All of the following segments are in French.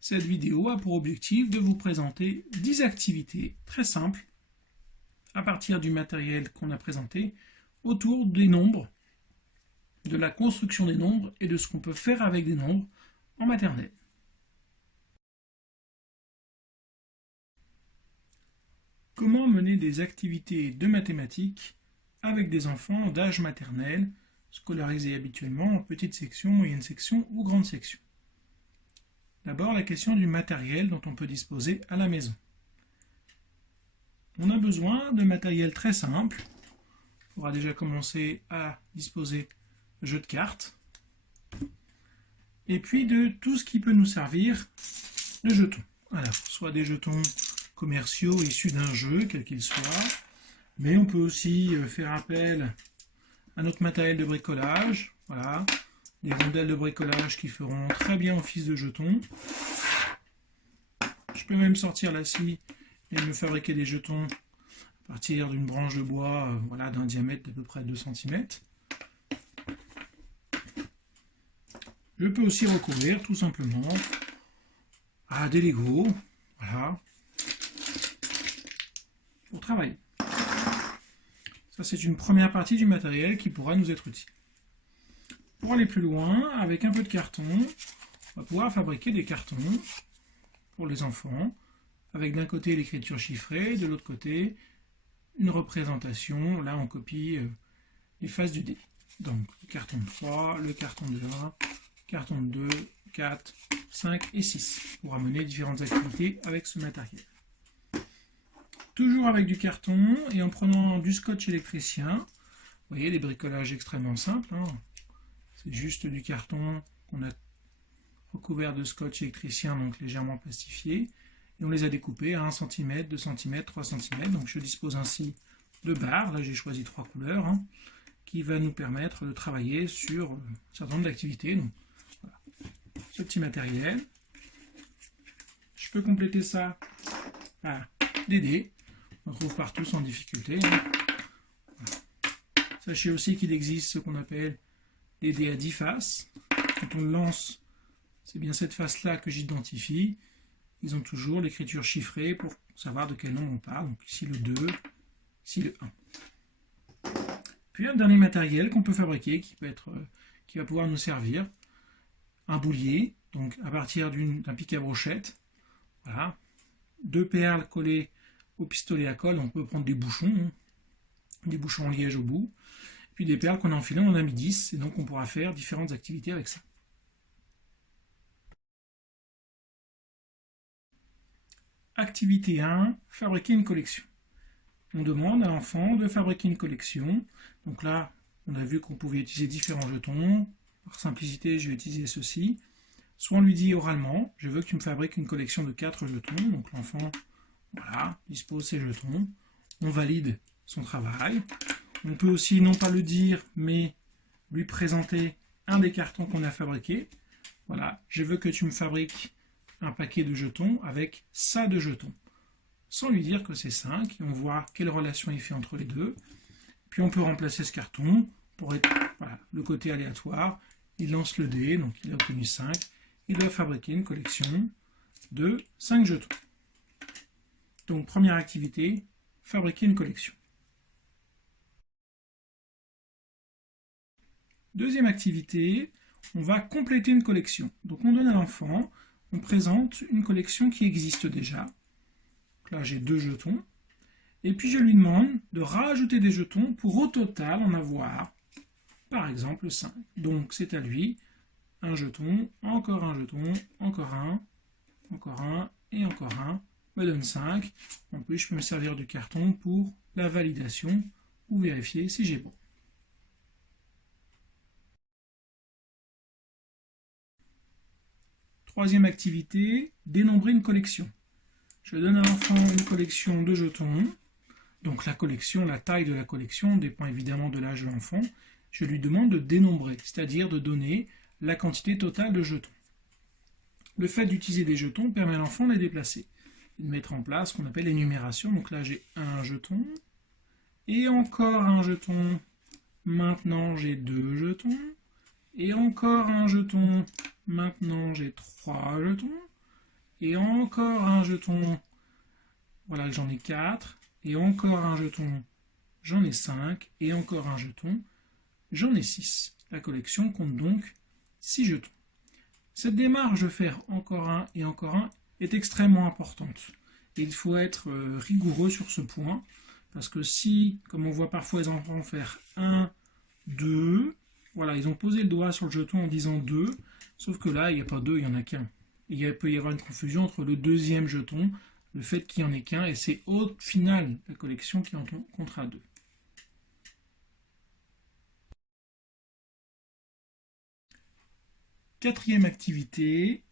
Cette vidéo a pour objectif de vous présenter 10 activités très simples à partir du matériel qu'on a présenté autour des nombres, de la construction des nombres et de ce qu'on peut faire avec des nombres en maternelle. Comment mener des activités de mathématiques avec des enfants d'âge maternel, scolarisés habituellement en petite section, moyenne section ou grande section? D'abord, la question du matériel dont on peut disposer à la maison. On a besoin de matériel très simple. Il faudra déjà commencer à disposer de jeux de cartes. Et puis de tout ce qui peut nous servir de jetons. Alors, soit des jetons commerciaux issus d'un jeu, quel qu'il soit, mais on peut aussi faire appel à notre matériel de bricolage. Voilà, des rondelles de bricolage qui feront très bien office de jetons. Je peux même sortir la scie et me fabriquer des jetons à partir d'une branche de bois voilà, d'un diamètre d'à peu près 2 cm. Je peux aussi recourir tout simplement à des Lego, voilà, pour travailler. Ça, c'est une première partie du matériel qui pourra nous être utile. Pour aller plus loin, avec un peu de carton, on va pouvoir fabriquer des cartons pour les enfants, avec d'un côté l'écriture chiffrée, de l'autre côté une représentation. Là, on copie les faces du dé. Donc, le carton de 3, le carton de 1, carton de 2, 4, 5 et 6, pour amener différentes activités avec ce matériel. Toujours avec du carton et en prenant du scotch électricien. Vous voyez, des bricolages extrêmement simples. Hein. C'est juste du carton qu'on a recouvert de scotch électricien, donc légèrement plastifié. Et on les a découpés à 1 cm, 2 cm, 3 cm. Donc je dispose ainsi de barres. Là, j'ai choisi 3 couleurs, hein, qui va nous permettre de travailler sur un certain nombre d'activités. Donc, voilà. Ce petit matériel. Je peux compléter ça par des dés. On trouve partout sans difficulté. Hein. Voilà. Sachez aussi qu'il existe ce qu'on appelle des dés à 10 faces. Quand on le lance, c'est bien cette face-là que j'identifie. Ils ont toujours l'écriture chiffrée pour savoir de quel nombre on parle. Donc ici le 2, ici le 1. Puis un dernier matériel qu'on peut fabriquer qui va pouvoir nous servir. Un boulier, donc à partir d'un pic à brochette. Voilà. 2 perles collées au pistolet à colle. On peut prendre des bouchons en liège au bout. Puis des perles qu'on a enfilées, on en a mis 10. Et donc on pourra faire différentes activités avec ça. Activité 1, fabriquer une collection. On demande à l'enfant de fabriquer une collection. Donc là, on a vu qu'on pouvait utiliser différents jetons. Par simplicité, je vais utiliser ceci. Soit on lui dit oralement, je veux que tu me fabriques une collection de 4 jetons. Donc l'enfant, voilà, dispose ses jetons. On valide son travail. On peut aussi, non pas le dire, mais lui présenter un des cartons qu'on a fabriqué. Voilà, je veux que tu me fabriques un paquet de jetons avec ça de jetons. Sans lui dire que c'est 5, et on voit quelle relation il fait entre les deux. Puis on peut remplacer ce carton pour être voilà, le côté aléatoire. Il lance le dé, donc il a obtenu 5. Il doit fabriquer une collection de 5 jetons. Donc première activité, fabriquer une collection. Deuxième activité, on va compléter une collection. Donc on donne à l'enfant, on présente une collection qui existe déjà. Donc là j'ai 2 jetons. Et puis je lui demande de rajouter des jetons pour au total en avoir, par exemple, 5. Donc c'est à lui, un jeton, encore un jeton, encore un et encore un, me donne 5. En plus je peux me servir du carton pour la validation ou vérifier si j'ai bon. Troisième activité, dénombrer une collection. Je donne à l'enfant une collection de jetons. Donc la collection, la taille de la collection dépend évidemment de l'âge de l'enfant. Je lui demande de dénombrer, c'est-à-dire de donner la quantité totale de jetons. Le fait d'utiliser des jetons permet à l'enfant de les déplacer. Et de mettre en place ce qu'on appelle l'énumération. Donc là j'ai un jeton, et encore un jeton. Maintenant j'ai 2 jetons, et encore un jeton. Maintenant j'ai 3 jetons, et encore un jeton, voilà, j'en ai 4, et encore un jeton, j'en ai 5, et encore un jeton, j'en ai 6. La collection compte donc 6 jetons. Cette démarche de faire encore un et encore un est extrêmement importante. Et il faut être rigoureux sur ce point, parce que si, comme on voit parfois les enfants faire 1, 2, voilà, ils ont posé le doigt sur le jeton en disant 2, sauf que là, il n'y a pas 2, il n'y en a qu'un. Il peut y avoir une confusion entre le deuxième jeton, le fait qu'il n'y en ait qu'un, et c'est au final la collection qui en comptera 2. Quatrième activité,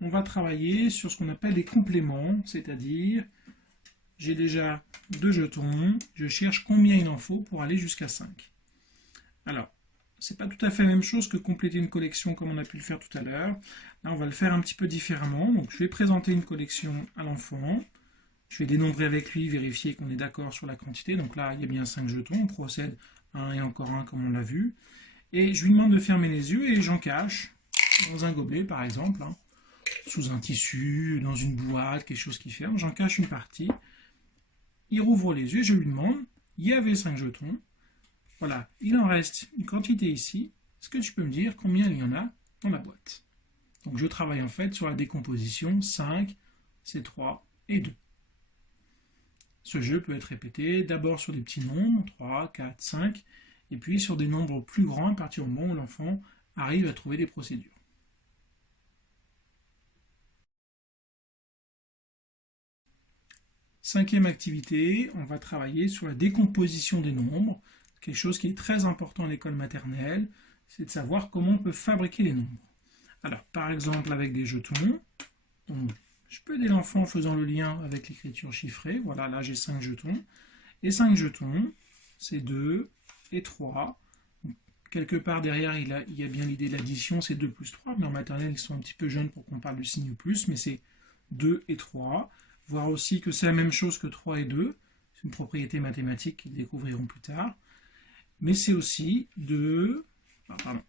on va travailler sur ce qu'on appelle des compléments, c'est-à-dire, j'ai déjà 2 jetons, je cherche combien il en faut pour aller jusqu'à 5. Alors, c'est pas tout à fait la même chose que compléter une collection comme on a pu le faire tout à l'heure. Là, on va le faire un petit peu différemment. Donc, je vais présenter une collection à l'enfant. Je vais dénombrer avec lui, vérifier qu'on est d'accord sur la quantité. Donc là, il y a bien 5 jetons. On procède un et encore un comme on l'a vu. Et je lui demande de fermer les yeux et j'en cache dans un gobelet, par exemple, hein, sous un tissu, dans une boîte, quelque chose qui ferme. J'en cache une partie. Il rouvre les yeux et je lui demande, il y avait 5 jetons. Voilà, il en reste une quantité ici. Est-ce que tu peux me dire combien il y en a dans la boîte? Donc je travaille en fait sur la décomposition 5, c'est 3 et 2. Ce jeu peut être répété d'abord sur des petits nombres, 3, 4, 5, et puis sur des nombres plus grands à partir du moment où l'enfant arrive à trouver des procédures. Cinquième activité, on va travailler sur la décomposition des nombres. Quelque chose qui est très important à l'école maternelle, c'est de savoir comment on peut fabriquer les nombres. Alors, par exemple, avec des jetons, donc, je peux aider l'enfant en faisant le lien avec l'écriture chiffrée. Voilà, là j'ai 5 jetons. Et 5 jetons, c'est 2 et 3. Donc, quelque part derrière, il y a bien l'idée de l'addition, c'est 2 plus 3, mais en maternelle, ils sont un petit peu jeunes pour qu'on parle du signe plus, mais c'est 2 et 3. Voir aussi que c'est la même chose que 3 et 2. C'est une propriété mathématique qu'ils découvriront plus tard. Mais c'est aussi 2,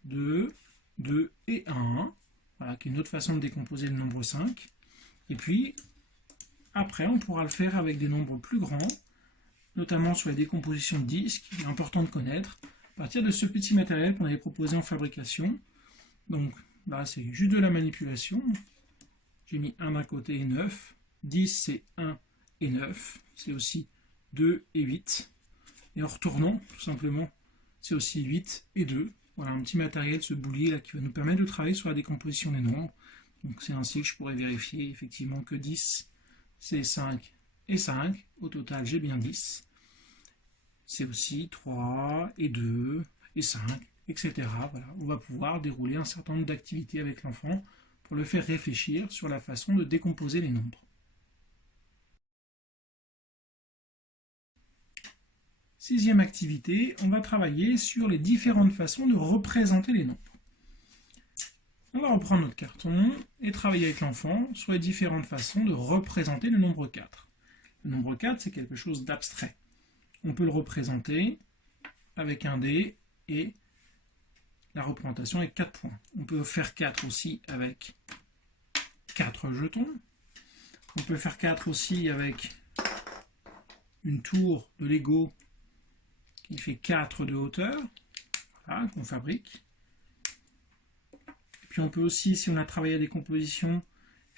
2 et 1, voilà, qui est une autre façon de décomposer le nombre 5. Et puis, après, on pourra le faire avec des nombres plus grands, notamment sur la décomposition de disques, qui est important de connaître, à partir de ce petit matériel qu'on avait proposé en fabrication. Donc, là, c'est juste de la manipulation. J'ai mis 1 d'un côté et 9. 10, c'est 1 et 9. C'est aussi 2 et 8. Et en retournant, tout simplement, c'est aussi 8 et 2. Voilà un petit matériel, ce boulier là, qui va nous permettre de travailler sur la décomposition des nombres. Donc c'est ainsi que je pourrais vérifier effectivement que 10, c'est 5 et 5. Au total, j'ai bien 10. C'est aussi 3 et 2 et 5, etc. Voilà, on va pouvoir dérouler un certain nombre d'activités avec l'enfant pour le faire réfléchir sur la façon de décomposer les nombres. Sixième activité, on va travailler sur les différentes façons de représenter les nombres. On va reprendre notre carton et travailler avec l'enfant sur les différentes façons de représenter le nombre 4. Le nombre 4, c'est quelque chose d'abstrait. On peut le représenter avec un dé et la représentation est 4 points. On peut faire 4 aussi avec 4 jetons. On peut faire 4 aussi avec une tour de Lego qui fait 4 de hauteur, voilà, qu'on fabrique. Et puis on peut aussi, si on a travaillé à des compositions,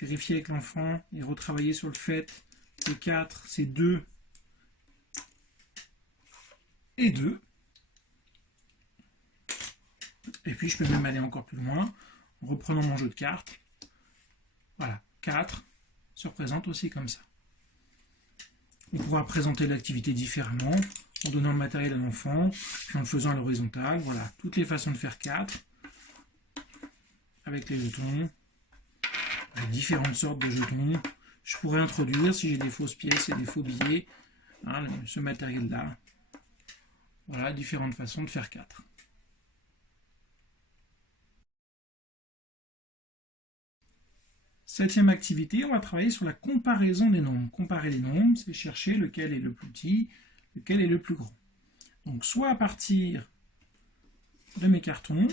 vérifier avec l'enfant et retravailler sur le fait que 4, c'est 2 et 2. Et puis je peux même aller encore plus loin, en reprenant mon jeu de cartes. Voilà, 4 se représente aussi comme ça. On pourra présenter l'activité différemment, en donnant le matériel à l'enfant, puis en le faisant à l'horizontale. Voilà, toutes les façons de faire 4, avec les jetons, avec différentes sortes de jetons. Je pourrais introduire, si j'ai des fausses pièces et des faux billets, hein, ce matériel-là. Voilà, différentes façons de faire 4. Septième activité, on va travailler sur la comparaison des nombres. Comparer les nombres, c'est chercher lequel est le plus petit, lequel est le plus grand. Donc soit à partir de mes cartons,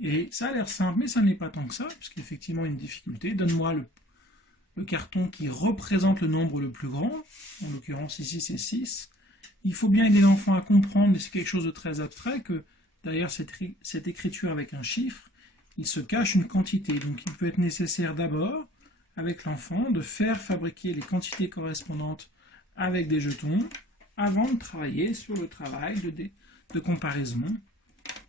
Et ça a l'air simple, mais ça n'est pas tant que ça, puisqu'effectivement, il y a une difficulté. Donne-moi le carton qui représente le nombre le plus grand. En l'occurrence, ici, c'est 6. Il faut bien aider l'enfant à comprendre, mais c'est quelque chose de très abstrait, que derrière cette écriture avec un chiffre, il se cache une quantité. Donc, il peut être nécessaire d'abord, avec l'enfant, de faire fabriquer les quantités correspondantes avec des jetons, avant de travailler sur le travail de comparaison.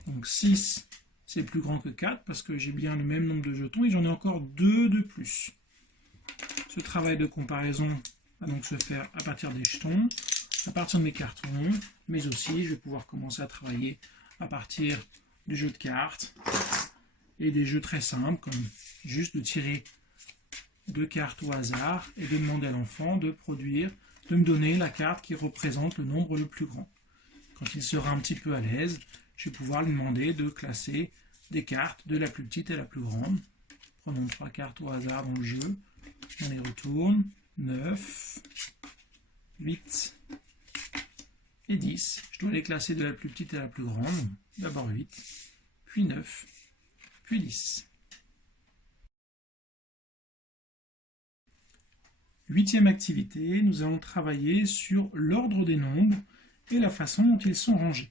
Donc 6, c'est plus grand que 4, parce que j'ai bien le même nombre de jetons, et j'en ai encore 2 de plus. Ce travail de comparaison va donc se faire à partir des jetons, à partir de mes cartons, mais aussi je vais pouvoir commencer à travailler à partir du jeu de cartes, et des jeux très simples, comme juste de tirer 2 cartes au hasard, et de demander à l'enfant de me donner la carte qui représente le nombre le plus grand. Quand il sera un petit peu à l'aise, je vais pouvoir lui demander de classer des cartes de la plus petite à la plus grande. Prenons 3 cartes au hasard dans le jeu. On les retourne. 9, 8 et 10. Je dois les classer de la plus petite à la plus grande. D'abord 8, puis 9, puis 10. 8e activité, nous allons travailler sur l'ordre des nombres et la façon dont ils sont rangés.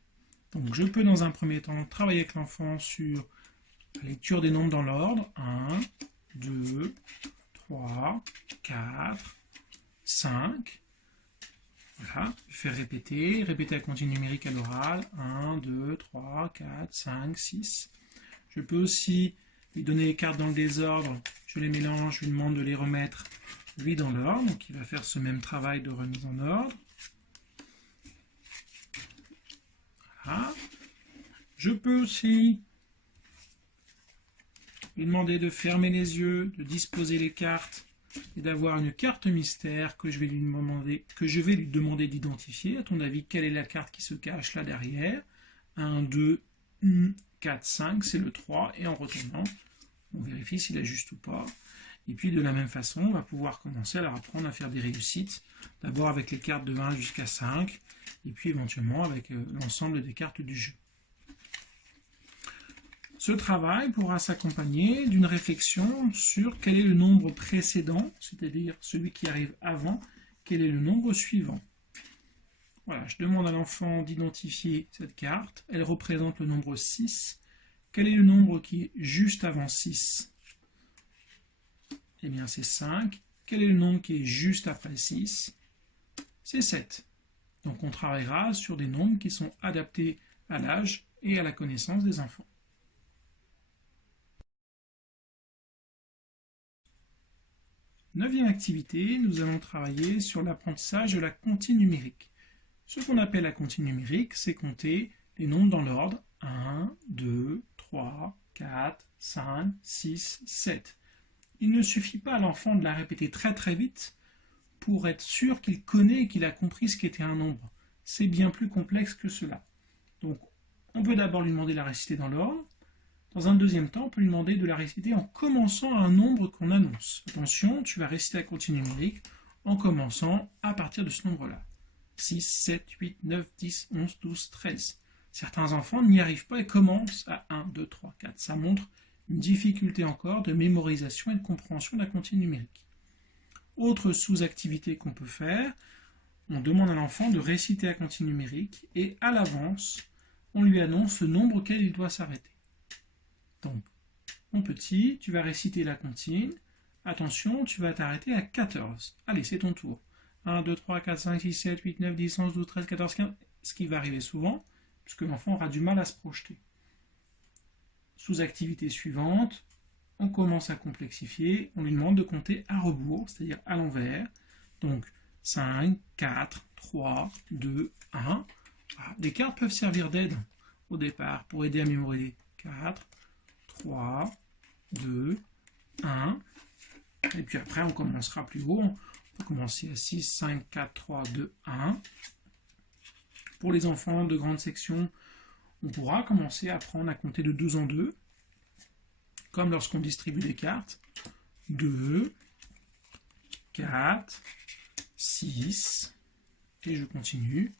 Donc je peux dans un premier temps travailler avec l'enfant sur la lecture des nombres dans l'ordre. 1, 2, 3, 4, 5. Voilà, faire répéter la comptine numérique à l'oral. 1, 2, 3, 4, 5, 6. Je peux aussi lui donner les cartes dans le désordre. Je les mélange, je lui demande de les remettre lui dans l'ordre, donc il va faire ce même travail de remise en ordre. Voilà. Je peux aussi lui demander de fermer les yeux, de disposer les cartes et d'avoir une carte mystère que je vais lui demander d'identifier. À ton avis, quelle est la carte qui se cache là derrière? 1, 2, 4, 5, c'est le 3, et en retournant, on vérifie s'il est juste ou pas. Et puis de la même façon, on va pouvoir commencer à leur apprendre à faire des réussites, d'abord avec les cartes de 1 jusqu'à 5, et puis éventuellement avec l'ensemble des cartes du jeu. Ce travail pourra s'accompagner d'une réflexion sur quel est le nombre précédent, c'est-à-dire celui qui arrive avant, quel est le nombre suivant. Voilà, je demande à l'enfant d'identifier cette carte, elle représente le nombre 6. Quel est le nombre qui est juste avant 6? Eh bien, c'est 5. Quel est le nombre qui est juste après 6? C'est 7. Donc, on travaillera sur des nombres qui sont adaptés à l'âge et à la connaissance des enfants. 9e activité, nous allons travailler sur l'apprentissage de la comptine numérique. Ce qu'on appelle la comptine numérique, c'est compter les nombres dans l'ordre 1, 2, 3, 4, 5, 6, 7. Il ne suffit pas à l'enfant de la répéter très très vite pour être sûr qu'il connaît et qu'il a compris ce qu'était un nombre. C'est bien plus complexe que cela. Donc, on peut d'abord lui demander de la réciter dans l'ordre. Dans un deuxième temps, on peut lui demander de la réciter en commençant à un nombre qu'on annonce. Attention, tu vas réciter la comptine numérique en commençant à partir de ce nombre-là. 6, 7, 8, 9, 10, 11, 12, 13. Certains enfants n'y arrivent pas et commencent à 1, 2, 3, 4. Ça montre une difficulté encore de mémorisation et de compréhension de la comptine numérique. Autre sous-activité qu'on peut faire, on demande à l'enfant de réciter la comptine numérique et à l'avance, on lui annonce le nombre auquel il doit s'arrêter. Donc, mon petit, tu vas réciter la comptine. Attention, tu vas t'arrêter à 14. Allez, c'est ton tour. 1, 2, 3, 4, 5, 6, 7, 8, 9, 10, 11, 12, 13, 14, 15. Ce qui va arriver souvent, puisque l'enfant aura du mal à se projeter. Sous-activité suivante, on commence à complexifier. On lui demande de compter à rebours, c'est-à-dire à l'envers. Donc, 5, 4, 3, 2, 1. Les cartes peuvent servir d'aide au départ pour aider à mémoriser. 4, 3, 2, 1. Et puis après, on commencera plus haut. On peut commencer à 6, 5, 4, 3, 2, 1. Pour les enfants de grande section, on pourra commencer à apprendre à compter de 2 en 2, comme lorsqu'on distribue des cartes. 2, 4, 6, et je continue.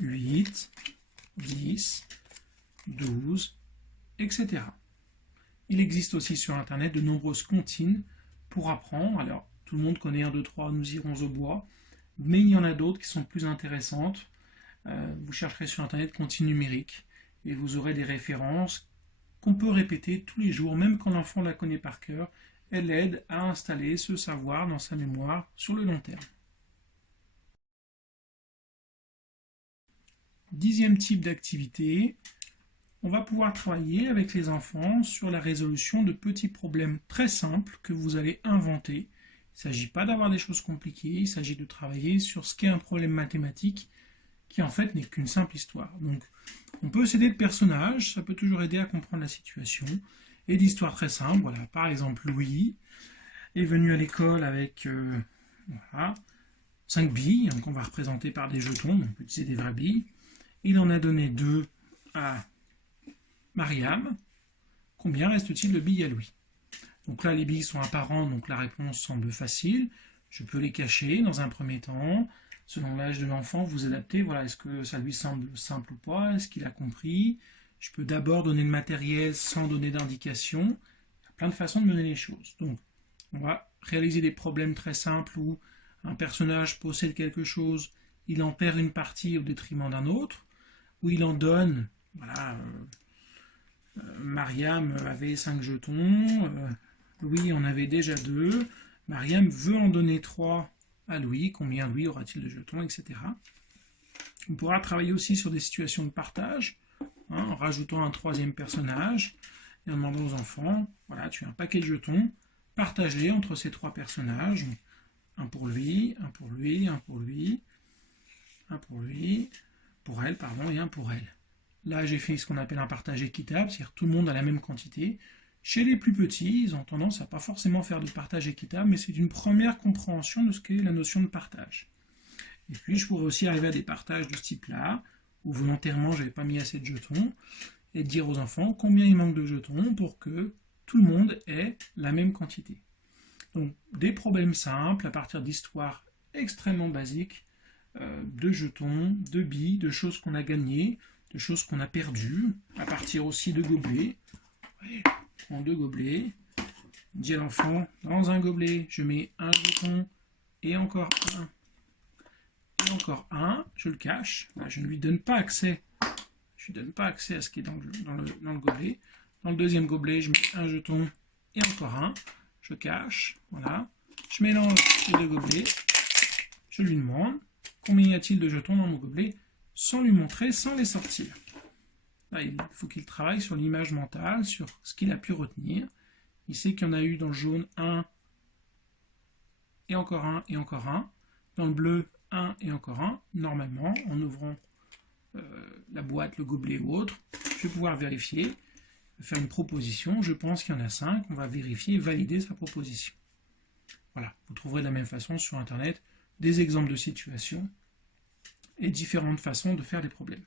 8, 10, 12 etc. Il existe aussi sur Internet de nombreuses comptines pour apprendre. Alors, tout le monde connaît 1, 2, 3, nous irons au bois, mais il y en a d'autres qui sont plus intéressantes. Vous chercherez sur Internet comptines numériques et vous aurez des références qu'on peut répéter tous les jours, même quand l'enfant la connaît par cœur. Elle aide à installer ce savoir dans sa mémoire sur le long terme. 10e type d'activité, on va pouvoir travailler avec les enfants sur la résolution de petits problèmes très simples que vous allez inventer. Il ne s'agit pas d'avoir des choses compliquées, il s'agit de travailler sur ce qu'est un problème mathématique qui en fait n'est qu'une simple histoire. Donc on peut s'aider de personnages, ça peut toujours aider à comprendre la situation, et d'histoires très simples. Voilà, par exemple Louis est venu à l'école avec 5 billes, qu'on va représenter par des jetons, on peut utiliser des vraies billes. Il en a donné 2 à Mariam. Combien reste-t-il de billes à Louis? Donc là, les billes sont apparentes, donc la réponse semble facile. Je peux les cacher dans un premier temps. Selon l'âge de l'enfant, vous adaptez. Voilà, est-ce que ça lui semble simple ou pas? Est-ce qu'il a compris? Je peux d'abord donner le matériel sans donner d'indication. Il y a plein de façons de mener les choses. Donc, on va réaliser des problèmes très simples où un personnage possède quelque chose, il en perd une partie au détriment d'un autre, où il en donne, voilà, Mariam avait 5 jetons, Louis en avait déjà 2, Mariam veut en donner 3 à Louis, combien Louis aura-t-il de jetons, etc. On pourra travailler aussi sur des situations de partage, en rajoutant un 3e personnage, et en demandant aux enfants, voilà, tu as un paquet de jetons, partage-les entre ces 3 personnages, un pour lui, un pour lui, un pour lui, un pour lui, pour elle, pardon, et un pour elle. Là, j'ai fait ce qu'on appelle un partage équitable, c'est-à-dire tout le monde a la même quantité. Chez les plus petits, ils ont tendance à pas forcément faire de partage équitable, mais c'est une première compréhension de ce qu'est la notion de partage. Et puis, je pourrais aussi arriver à des partages de ce type-là, où volontairement, je n'avais pas mis assez de jetons, et dire aux enfants combien il manque de jetons pour que tout le monde ait la même quantité. Donc, des problèmes simples, à partir d'histoires extrêmement basiques, de jetons, de billes, de choses qu'on a gagnées, de choses qu'on a perdues, à partir aussi de gobelets. Ouais, je prends 2 gobelets, je dis à l'enfant, dans un gobelet, je mets un jeton, et encore un, je le cache, là, je ne lui donne pas accès, à ce qui est dans le gobelet. Dans le 2e gobelet, je mets un jeton, et encore un, je cache, voilà, je mélange les 2 gobelets, je lui demande, combien y a-t-il de jetons dans mon gobelet, sans lui montrer, sans les sortir. Là, il faut qu'il travaille sur l'image mentale, sur ce qu'il a pu retenir. Il sait qu'il y en a eu dans le jaune 1, et encore un, et encore un. Dans le bleu, 1 et encore un. Normalement, en ouvrant la boîte, le gobelet ou autre, je vais pouvoir vérifier, faire une proposition. Je pense qu'il y en a 5. On va vérifier et valider sa proposition. Voilà, vous trouverez de la même façon sur Internet des exemples de situations et différentes façons de faire des problèmes.